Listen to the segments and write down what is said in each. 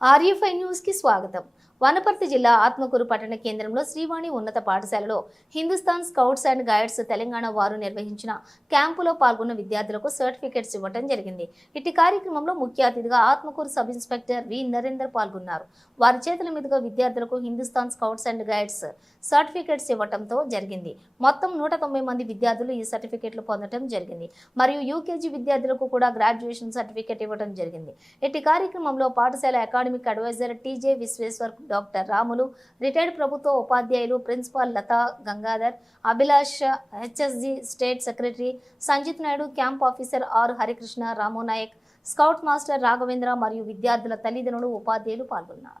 ఆర్యఫై news కి స్వాగతం వనపర్తి జిల్లా ఆత్మకూరు పట్టణ కేంద్రంలో శ్రీవాణి ఉన్నత పాఠశాలలో Hindustan scouts and guides Telangana వారు నిర్వహించిన క్యాంపులో పాల్గొన్న విద్యార్థులకు సర్టిఫికెట్స్ ఇవ్వడం జరిగింది. ఇట్టి కార్యక్రమంలో ముఖ్య అతిథిగా Atmakur sub inspector V. Narender పాల్గొన్నారు. వారి చేతుల మీదుగా విద్యార్థులకు Hindustan scouts and guides certificates ఇవ్వటంతో జరిగింది. మొత్తం నూట తొంభై మంది విద్యార్థులు ఈ సర్టిఫికెట్లు పొందడం జరిగింది. మరియు యూకేజీ విద్యార్థులకు కూడా గ్రాడ్యుయేషన్ సర్టిఫికెట్ ఇవ్వడం జరిగింది. ఇట్టి కార్యక్రమంలో పాఠశాల academic advisor TJ Vishweshwar doctor Ramulu retired ప్రభుత్వ ఉపాధ్యాయులు principal Latha Gangadhar Abhilash HSG state secretary Sanjit Naidu camp officer R Harikrishna Ramonayak scout master Raghavendra మరియు విద్యార్థుల తల్లిదండ్రులు ఉపాధ్యాయులు పాల్గొన్నారు.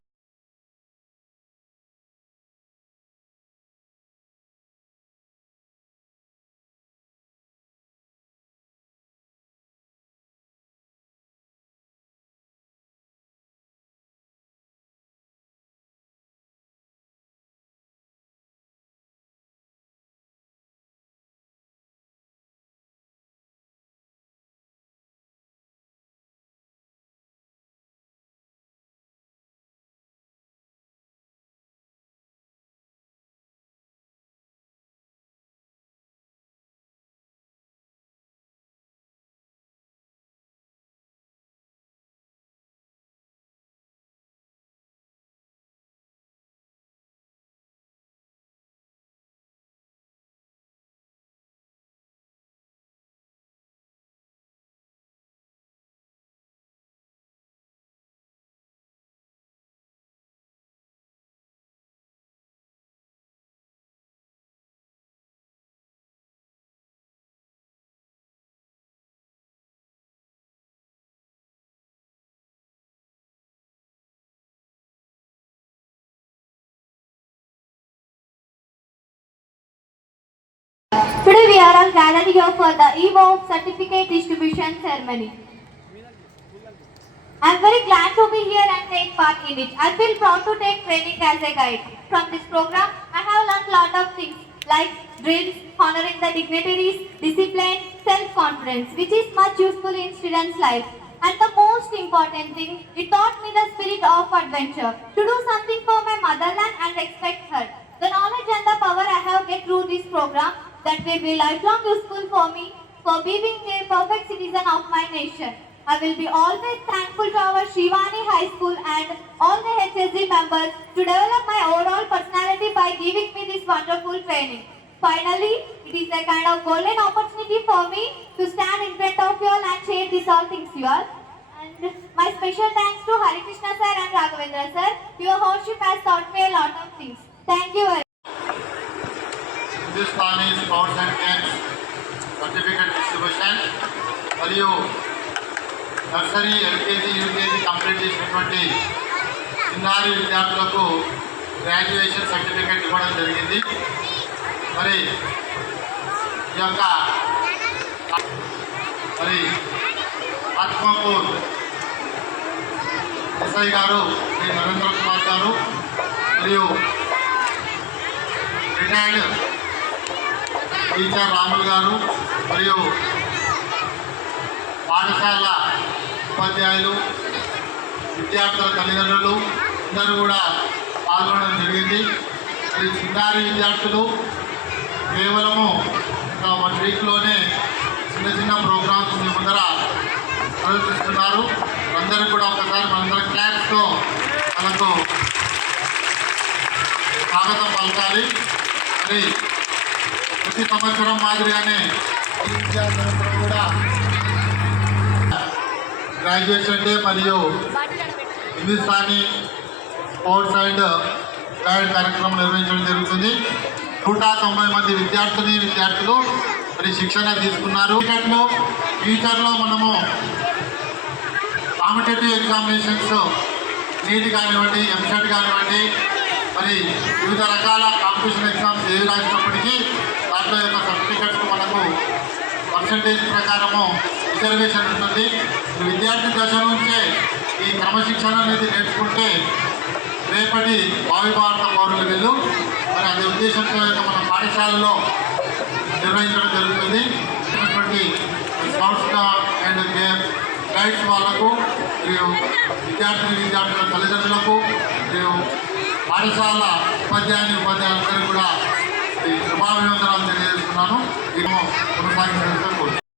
Today we are all gathered here for the eve of certificate distribution ceremony. I am very glad to be here and take part in it. I feel proud to take training as a guide. From this program, I have learned lot of things like drills, honoring the dignitaries, discipline, self-confidence, which is much useful in students' life. And the most important thing, it taught me the spirit of adventure, to do something for my motherland and respect her. The knowledge and the power I have get through this program that will be lifelong useful for me for being a perfect citizen of my nation. I will be always thankful to our Shivani High School and all the HSG members to develop my overall personality by giving me this wonderful training. Finally, it is a kind of golden opportunity for me to stand in front of you all and share these all things you all. And my special thanks to Hari Krishna sir and Raghavendra sir. Your hostship has taught me a lot of things. Thank you very and cans certificate distribution మరియు nursery LKG UKG complete చేసినటువంటి చిన్నారి విద్యార్థులకు graduation certificate ఇవ్వడం జరిగింది. మరి ఈ యొక్క మరి ఆత్మకూర్ ఎస్ఐ గారు శ్రీ నరేంద్ర కుమార్ గారు మరియు రిటైర్డ్ టీచర్ రాములు గారు మరియు పాఠశాల ఉపాధ్యాయులు విద్యార్థుల తల్లిదండ్రులు అందరూ కూడా పాల్గొనడం జరిగింది. మరి చిన్నారి విద్యార్థులు కేవలము ఒక వన్ వీక్లోనే చిన్న చిన్న ప్రోగ్రామ్స్ మీ ముందర ప్రదర్శిస్తున్నారు. అందరూ కూడా ఒకసారి మనందరం క్లాప్స్తో మనకు స్వాగతం పలకాలి. మరి ప్రతి సంవత్సరం మాదిరిగానే ఈ కూడా గ్రాడ్యుయేషన్ డే మరియు హిందుస్థానీ స్పోర్ట్స్ అండ్ గైడ్ కార్యక్రమం నిర్వహించడం జరుగుతుంది. నూట తొంభై మంది విద్యార్థిని విద్యార్థులు మరి శిక్షణ తీసుకున్నారు. క్రికెట్లో ఫ్యూచర్లో మనము కాంపిటేటివ్ ఎగ్జామినేషన్స్ నీట్ కానివ్వండి ఎంసెట్ కానివ్వండి మరి వివిధ రకాల కాంపిటీషన్ ఎగ్జామ్స్ ఏవి రాసినప్పటికీ దాంట్లో యొక్క సర్టిఫికెట్స్ మనకు పర్సంటేజ్ ప్రకారము రిజర్వేషన్ ఉంటుంది. విద్యార్థి దశ నుంచే ఈ క్రమశిక్షణ అనేది నేర్చుకుంటే రేపటి భావి భారత పౌరులు వీళ్ళు మరి అదే ఉద్దేశంతో యొక్క మన పాఠశాలలో నిర్వహించడం జరుగుతుంది. స్కౌట్స్ అండ్ గైడ్స్ వాళ్ళకు మరియు విద్యార్థి విద్యార్థుల తల్లిదండ్రులకు మరియు పాఠశాల ఉపాధ్యాయుని ఉపాధ్యాయులందరూ కూడా శుభాభివందనాలు తెలియజేస్తున్నాను. నేను కొనసాగించాల్సిన